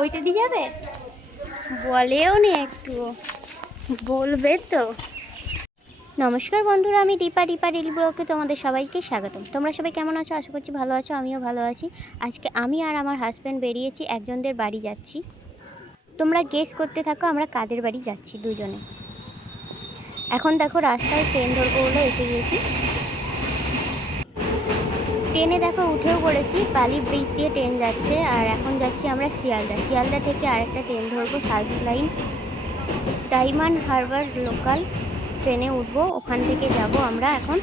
ওইটা দিয়ে যাবে? বলেও নি একটু। বলবে তো। নমস্কার বন্ধুরা, আমি দীপা দীপা ব্লগে তোমাদের সবাইকে স্বাগতম। তোমরা সবাই কেমন আছো? আশা করছি ভালো আছো, আমিও ভালো আছি। আজকে আমি আর আমার হাজব্যান্ড বেরিয়েছি, একজনদের বাড়ি যাচ্ছি। তোমরা গেস করতে থাকো, আমরা কাদের বাড়ি যাচ্ছি দুজনে। এখন দেখো রাস্তায় ট্রেন ধরবো বলে এসে গিয়েছি। ট্রেনে দেখো উঠেও পড়েছি, বালি ব্রিজ দিয়ে ট্রেন যাচ্ছে, আর এখন যাচ্ছি আমরা শিয়ালদা। শিয়ালদা থেকে আরেকটা ট্রেন ধরবো south line Diamond Harbour local ট্রেনে উঠবো, ওখান থেকে যাব আমরা এখন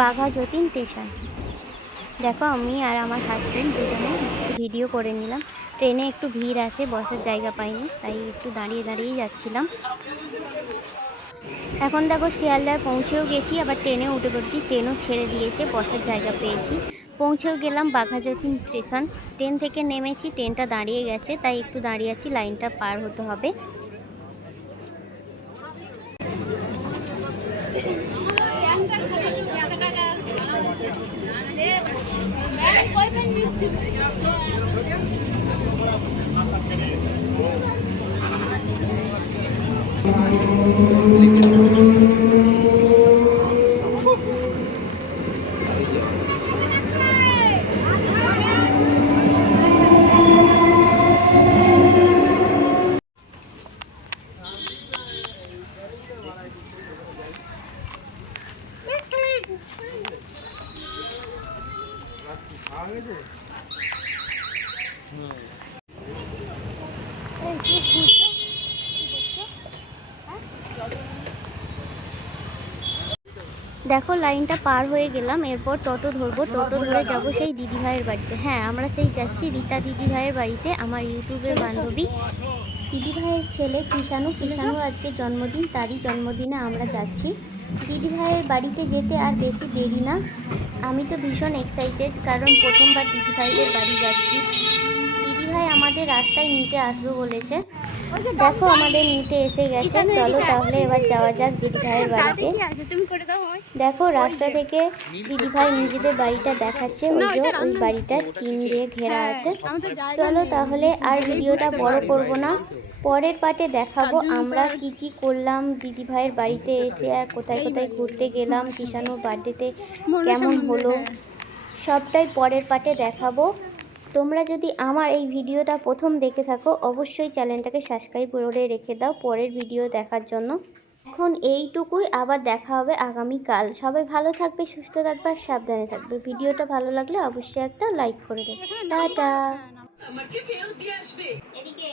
বাঘা যতীন স্টেশন দেখো আমি আর আমার হাজব্যান্ড দুজনে ভিডিও করে নিলাম। ট্রেনে একটু ভিড় আছে, বসার জায়গা পাইনি, তাই একটু দাঁড়িয়ে দাঁড়িয়েই যাচ্ছিলাম। এখন দেখো শিয়ালদায় পৌঁছেও গেছি, আবার ট্রেনে উঠে পড়ছি। ট্রেনও ছেড়ে দিয়েছে, বসার জায়গা পেয়েছি। পৌঁছেও গেলাম বাঘাযতীন স্টেশন। ট্রেন থেকে নেমেছি, ট্রেনটা দাঁড়িয়ে গেছে, তাই একটু দাঁড়িয়ে আছি, লাইনটা পার হতে হবে। দেখো, লাইনটা পার হয়ে গেলাম, এরপর টোটো ধরবো, টোটো ধরে যাব সেই দিদিভাইয়ের বাড়িতে। হ্যাঁ আমরা সেই যাচ্ছি রীতা দিদিভাইয়ের বাড়িতে, আমার ইউটিউবের বান্ধবী। দিদিভাইয়ের ছেলে কিষাণু কিষাণুর আজকে জন্মদিন, তারই জন্মদিনে আমরা যাচ্ছি। দিদিভাইয়ের বাড়িতে যেতে আর বেশি দেরি না। আমি তো ভীষণ এক্সাইটেড কারণ প্রথমবার দিদিভাইদের বাড়ি যাচ্ছি। দিদিভাই আমাদের রাস্তায় নিতে আসবে বলেছে। দেখো আমাদের নিতে এসে গেছে। চলো তাহলে এবার যাওয়া যাক দিদিভাইয়ের বাড়িতে। তুমি করে দাও ওই দেখো রাস্তা থেকে দিদিভাই নিজেদের বাড়িটা দেখাচ্ছে। ওই যে ওই বাড়িটা টিন দিয়ে ঘেরা আছে। চলো তাহলে আর ভিডিওটা বড় করব না। পরের পার্টে দেখাবো আমরা কি কি করলাম। দিদিভাইয়ের বাড়িতে এসে আর কোথায় কোথায় ঘুরতে গেলাম। কিষানুর বার্থডেতে কেমন হলো? সবটাই পরের পার্টে দেখাবো। তোমরা যদি আমার এই ভিডিওটা প্রথম দেখে থাকো অবশ্যই চ্যানেলটাকে সাবস্ক্রাইব করে রেখে দাও পরের ভিডিও দেখার জন্য। এখন এইটুকুই আবার দেখা হবে আগামীকাল। সবাই ভালো থাকবে সুস্থ থাকবে আর সাবধানে থাকবে। ভিডিওটা ভালো লাগলে অবশ্যই একটা লাইক করে দেবে। টাটা। এদিকে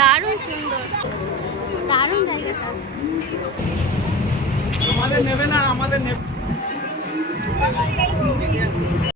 দারুণ সুন্দর। দারুণ জায়গাটা। আমাদের নেবে না আমাদের নেবে।